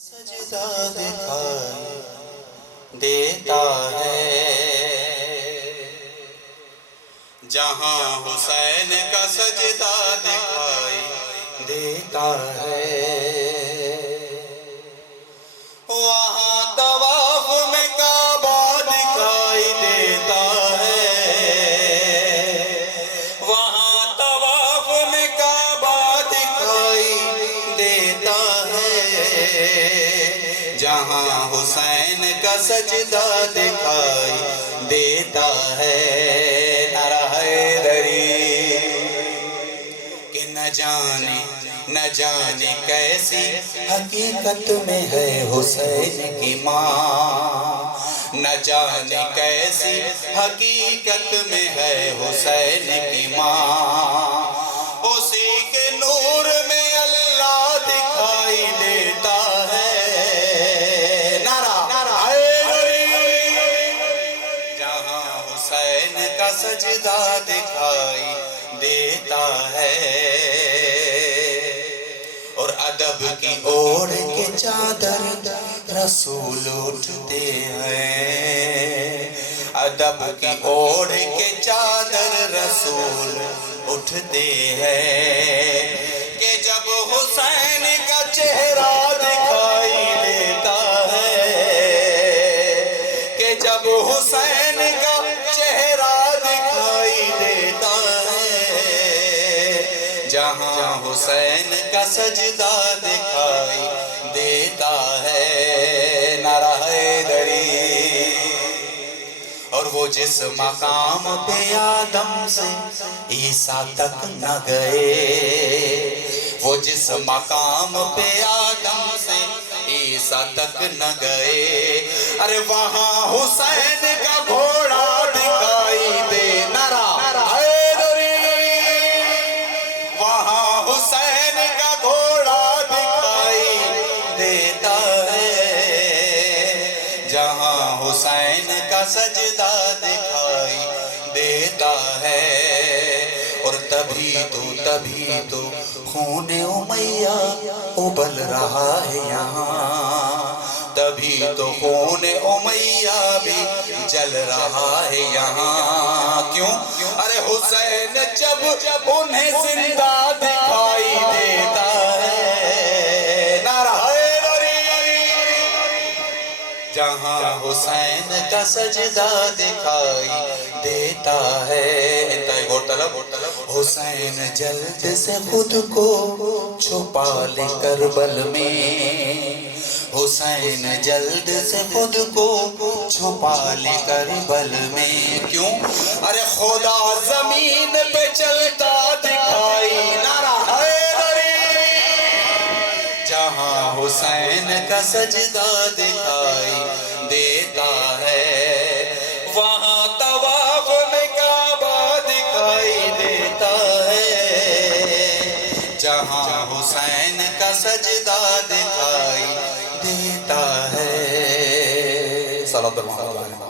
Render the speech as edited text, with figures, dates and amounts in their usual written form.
سجدہ دکھائی دیتا ہے جہاں حسین کا سجدہ دکھائی دیتا ہے وہاں طواف میں کعبہ دکھائی دیتا ہے وہاں طواف میں کعبہ دکھائی دیتا ہے جہاں حسین کا سجدہ دکھائی دیتا ہے نعرہ حیدری کہ نہ جانے کیسی حقیقت میں ہے حسین کی ماں نہ جانے کیسی حقیقت میں ہے حسین کی ماں اسی کے نور میں اللہ دکھائی دیتا ہے نعرہ حیدری جہاں حسین کا سجدہ دکھائی دیتا ہے اور ادب کی اوڑھ کے چادر رسول اٹھتے ہیں ادب کی اوڑھ کے چادر رسول اٹھتے ہیں کہ جب حسین کا چہرہ دکھائی دیتا ہے کہ جب حسین کا چہرہ دکھائی دیتا ہے جہاں حسین کا سجدہ دکھائی دیتا ہے نعرہ حیدری اور وہ جس مقام پہ آدم سے عیسیٰ تک نہ گئے وہ جس مقام پہ آدم سے عیسیٰ تک نہ گئے ارے وہاں حسین کا گھوڑا دکھائی دے نعرہ حیدری وہاں حسین کا گھوڑا دکھائی دیتا ہے جہاں حسین کا سجدہ دکھائی دیتا ہے اور تبھی تو خون امیہ ابل رہا ہے یہاں تبھی تو خون امیہ بھی جل رہا ہے یہاں کیوں ارے حسین جب انہیں زندہ دکھائی دیتا ہے نعرہ حیدری جہاں حسین کا سجدہ دکھائی دیتا ہے انتہائی غور طلب حسین جلد سے خود کو چھپا لے کربل میں حسین جلد سے خود کو چھپا لے کربل میں کیوں ارے خدا زمین پہ چلتا دکھائی نعرہ حیدری جہاں حسین کا سجدہ دکھائی دیتا ہے وہاں طواف میں کعبہ دکھائی دیتا ہے جہاں حسین کا سجدہ دکھائی دیتا ہے صلی اللہ علیہ وسلم